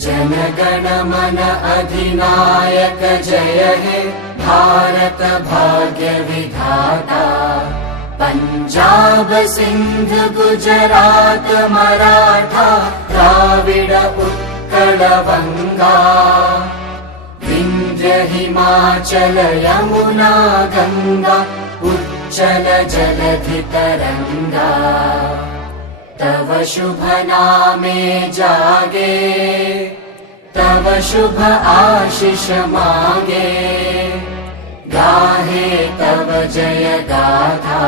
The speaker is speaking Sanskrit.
जनगण मन अधिनायक जय हे भारत भाग्य विधाता। पंजाब सिंध गुजरात मराठा द्राविड उत्कल बंगा। विंध्य हिमाचल यमुना गंगा उच्चल जलधि तरंगा। तव शुभ नामे जागे तव शुभ आशीष मागे। गाहे तव जय गाथा